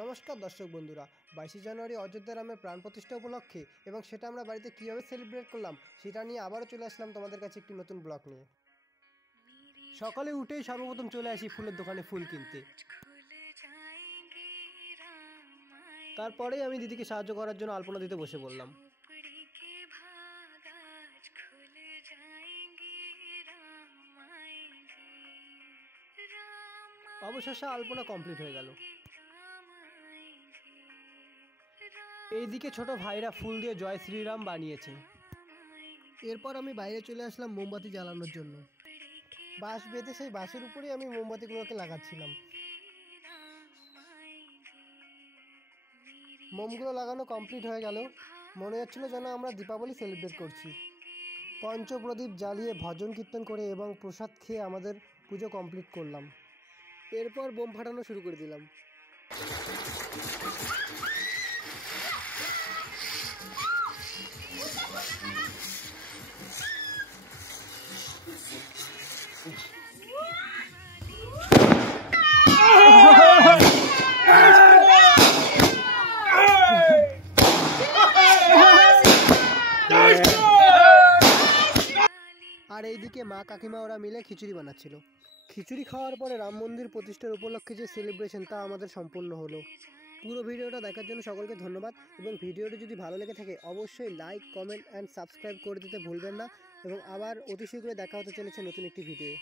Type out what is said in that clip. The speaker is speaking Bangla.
নমস্কার দর্শক বন্ধুরা, 22শে জানুয়ারি অযোধ্যা রামের প্রাণ প্রতিষ্ঠা উপলক্ষে এবং সেটা আমরা বাড়িতে কীভাবে সেলিব্রেট করলাম সেটা নিয়ে আবারও চলে আসলাম তোমাদের কাছে একটি নতুন ব্লগ নিয়ে। সকালে উঠেই সর্বপ্রথম চলে আসি ফুলের দোকানে ফুল কিনতে। তারপরেই আমি দিদিকে সাহায্য করার জন্য আলপনা দিতে বসে পড়লাম। অবশেষে আলপনা কমপ্লিট হয়ে গেল। এইদিকে ছোট ভাইরা ফুল দিয়ে জয় শ্রীরাম বানিয়েছে। এরপর আমি বাইরে চলে আসলাম মোমবাতি জ্বালানোর জন্য। বাঁশ বেঁধে সেই বাঁশের উপরেই আমি মোমবাতিগুলোকে লাগাচ্ছিলাম। মোমগুলো লাগানো কমপ্লিট হয়ে গেল। মনে হচ্ছিল যেন আমরা দীপাবলি সেলিব্রেট করছি। পঞ্চপ্রদীপ জ্বালিয়ে ভজন কীর্তন করে এবং প্রসাদ খেয়ে আমাদের পুজো কমপ্লিট করলাম। এরপর বোম ফাটানো শুরু করে দিলাম। আর এইদিকে মা কাকিমা ওরা মিলে খিচুড়ি বানাচ্ছিল। খিচুড়ি খাওয়ার পরে রাম মন্দির প্রতিষ্ঠার উপলক্ষে যে সেলিব্রেশন তা আমাদের সম্পূর্ণ হলো। পুরো ভিডিওটা দেখার জন্য সকলকে ধন্যবাদ এবং ভিডিওটি যদি ভালো লেগে থাকে অবশ্যই লাইক, কমেন্ট অ্যান্ড সাবস্ক্রাইব করে দিতে ভুলবেন না এবং আবার অতি শীঘ্রই দেখা হতে চলেছে নতুন একটি ভিডিও।